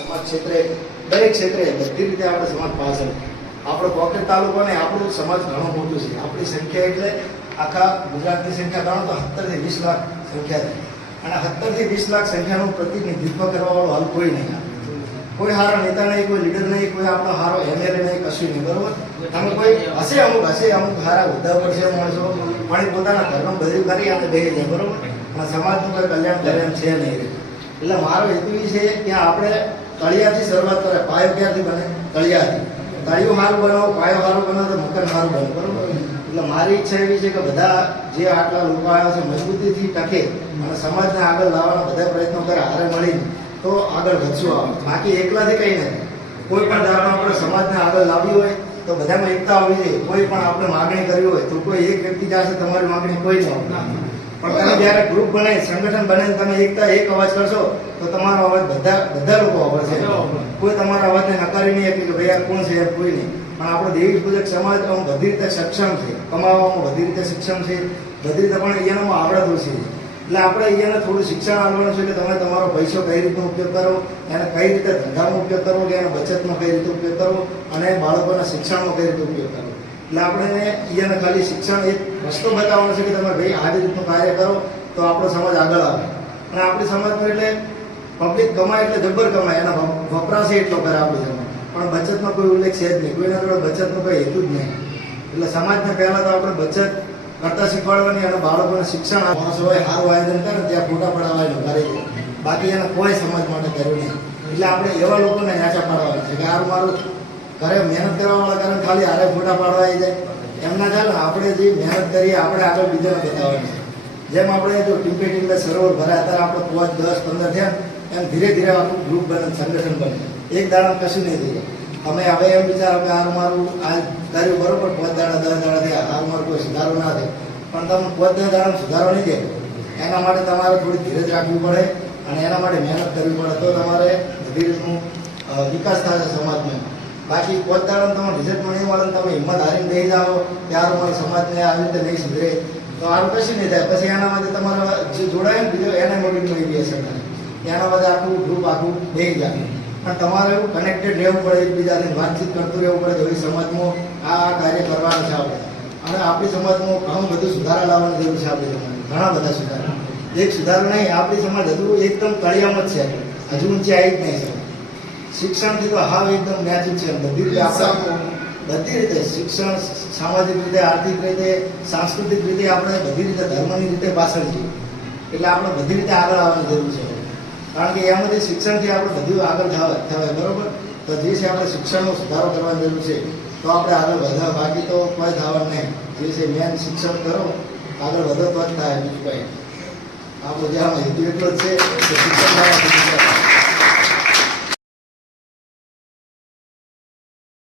સમાજ ક્ષેત્રે દરેક ક્ષેત્રે બધી રીતે આપણે સમાજ પાછળ આપણો કોકરેજ તાલુકો ને આપણું સમાજ ઘણું મોટું છે. આપણી સંખ્યા એટલે આખા ગુજરાતની સંખ્યા ગણો તો 17 થી 20 લાખ સંખ્યા છે. અને 17 થી 20 લાખ સંખ્યાનું પ્રતિનિધિત્વ કરવા વાળો હાલ કોઈ નહીં. કોઈ સારો નેતા નહીં, કોઈ લીડર નહીં, કોઈ આપણો સારો એમએલએ નહીં, કશું નહીં. બરોબર, તમે કોઈ હશે અમુક સારા હોદ્દા પર છે માણસો, પણ એ પોતાના ઘરનું બધું કરી અને બેસી જાય. બરોબર, અને સમાજનું કોઈ કલ્યાણ છે નહીં. એટલે મારો હેતુ એ છે કે આપણે તળિયાથી શરૂઆત કરે. પાયો ક્યાંથી બને? તળિયાથી. તળિયું સારું બનાવો, પાયો સારું બનાવો તો મકાન સારું બને. બરોબર, એટલે મારી ઈચ્છા એવી છે કે બધા જે આટલા લોકો આવ્યા છે મજબૂતીથી ટકે અને સમાજને આગળ લાવવાના બધા પ્રયત્નો કરે, હારે મળીને તો આગળ વધશું. આવે બાકી એકલાથી કંઈ નથી. કોઈ પણ ધારણા આપણે સમાજને આગળ લાવવી હોય તો બધામાં એકતા હોવી જોઈએ. કોઈ પણ આપણે માગણી કરવી હોય તો કોઈ એક વ્યક્તિ જશે, તમારી માગણી કોઈ ન હોય. પણ તમે જ્યારે ગ્રુપ બને, સંગઠન બને, તમે એક અવાજ કરશો તો તમારો અવાજ બધા લોકો અવાજ છે. કોઈ તમારા અવાજને નકારી નહીં કે ભાઈ આ કોણ છે, કોઈ નહીં. પણ આપણો દેવી પૂજક સમાજ બધી રીતે સક્ષમ છે, કમાવામાં બધી રીતે સક્ષમ છે, બધી રીતે પણ એનામાં આવડત ઓછી છે. એટલે આપણે એને થોડું શિક્ષણ આપવાનું છે કે તમે તમારો પૈસો કઈ રીતનો ઉપયોગ કરો, એને કઈ રીતે ધંધામાં ઉપયોગ કરવો, કે એના બચતમાં કઈ રીતે ઉપયોગ કરવો, અને બાળકોના શિક્ષણમાં કઈ રીતે ઉપયોગ કરવો. એટલે આપણે એને ખાલી શિક્ષણ એક રસ્તો બતાવવાનો છે કે તમે ભાઈ આ રીતનું કાર્ય કરો તો આપણો સમાજ આગળ આવે. અને આપણી સમાજમાં એટલે પબ્લિક કમાય એટલે જબ્બર કમાય, એના વપરાશ એટલો કરે આપણી સમાજ, પણ બચતમાં કોઈ ઉલ્લેખ છે જ નહીં. કોઈના જોડે બચતનો કોઈ હેતુ જ નહીં. એટલે સમાજને પહેલાં તો આપણે બચત કરતા શીખવાડવાની અને બાળકોને શિક્ષણ માણસો હોય સારું આયોજન કરે ત્યાં ફોટા પડાવવાનું કરે છે. બાકી એને કોઈ સમાજ માટે કર્યું નહીં. એટલે આપણે એવા લોકોને નાચા પાડવાના છે કે મારું ઘરે મહેનત કરવાવાળા કારણ ખાલી હારે ફોટા પાડવા આવી જાય એમના ચાલે. આપણે જે મહેનત કરીએ આપણે આગળ બીજાને બતાવવાની છે. જેમ આપણે જો ટીમ્પે સરોવર ભરાય ત્યારે આપણે 5, 10, 15 થયા એમ ધીરે ધીરે આપણું ગ્રુપ બને, સંગઠન બને. એક દાડા કશું નહીં થઈ જાય. તમે હવે એમ વિચારો કે મારું આ કર્યું બરોબર, 5 દાડા 10 દાડા થયા, મારું કોઈ સુધારો ના થાય, પણ તમે 5-10 દાડાનો સુધારો નહીં થાય. એના માટે તમારે થોડી ધીરજ રાખવી પડે અને એના માટે મહેનત કરવી પડે તો તમારે બધી રીતનું વિકાસ થાય સમાજમાં. બાકી 5 દાડામાં તમે રિઝલ્ટ નહીં મળે, તમે હિંમત હારીને બેસી જાઓ ત્યારે મારા સમાજને આવી રીતે નહીં સુધરે તો આવું કશું નહીં થાય. પછી એના માટે તમારા જે જોડાય ને બીજો એને મોટી એવી અસર થાય. એના માટે આખું ગ્રુપ આખું બેસી જાય. પણ તમારે એવું કનેક્ટેડ રહેવું પડે, એકબીજાને વાતચીત કરતું રહેવું પડે કે ભાઈ સમાજમાં આ કાર્ય કરવાનું છે આપણે. અને આપણી સમાજમાં ઘણું બધું સુધારા લાવવાની જરૂર છે. આપણી સમાજ ઘણા બધા સુધારા, એક સુધારો નહીં. આપણી સમાજ હજુ એકદમ તળિયામાં જ છે, હજુ ઊંચી આવી જ નહીં છે. શિક્ષણથી તો હાવ એકદમ ન્યાચું છે. બધી રીતે આપણે બધી રીતે શિક્ષણ, સામાજિક રીતે, આર્થિક રીતે, સાંસ્કૃતિક રીતે આપણે બધી રીતે ધર્મની રીતે પાછળ છીએ. એટલે આપણે બધી રીતે આગળ આવવાની જરૂર છે. કારણ કે એમાંથી શિક્ષણથી આપણે બધું આગળ થવાય. બરોબર, તો જે છે આપણે શિક્ષણનો સુધારો કરવાની જરૂર છે તો આપણે આગળ વધવા. બાકી તો કોઈ થવાનું નહીં. જે છે મેન શિક્ષણ કરો, આગળ વધો તો જ થાય. બીજું કંઈ આપણું જે હેતુ એટલો જ છે કે શિક્ષણ